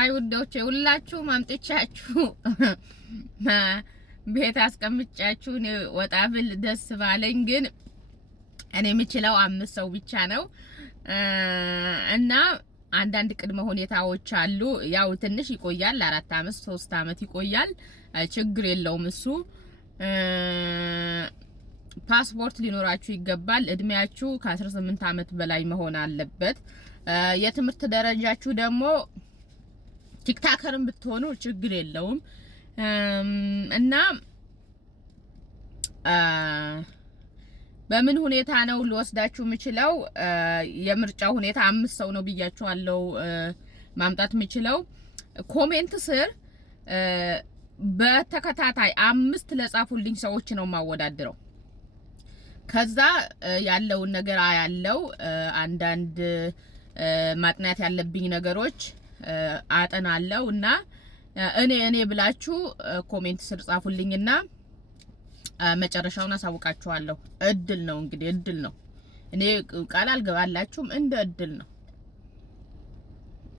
ሃይ ውዶቼ ሁላችሁም አምጥቻችሁ ቤት አስቀምጫችሁ ነው ወጣ ብል ደስ ባለኝ ግን እኔ የምችለው 5 ሰው ብቻ ነው እና አንዳንድ ቅድመ ሁኔታዎች አሉ ያው ትንሽ ይቆያል 4 አመት 3 አመት ይቆያል ችግር የለውም እሱ ፓስፖርት ሊኖራችሁ ይገባል እድሜያችሁ ከ18 አመት በላይ መሆን አለበት የትምህርት ደረጃችሁ ደግሞ ቲክታከርን ብትሆኑ ችግር የለውም እና በምን ሁኔታ ነው ልወስዳችሁ የምችለው የምርጫው ሁኔታ 5 ሰው ነው ብያችኋለሁ ማምጣት የምችለው ኮሜንት ስር በተከታታይ 5 ለጻፉልኝ ሰዎች ነው ማወዳድረው ከዛ ያለውን ነገር አያለው አንዳንድ ማጥናት ያለብኝ ነገሮች አጠናለው እና እኔ ብላችሁ ኮሜንት ስር ጻፉልኝና መጨረሻውን አሳውቃችኋለሁ እድል ነው እንግዲህ እድል ነው እኔ ቃል አልገባላችሁም እንደ እድል ነው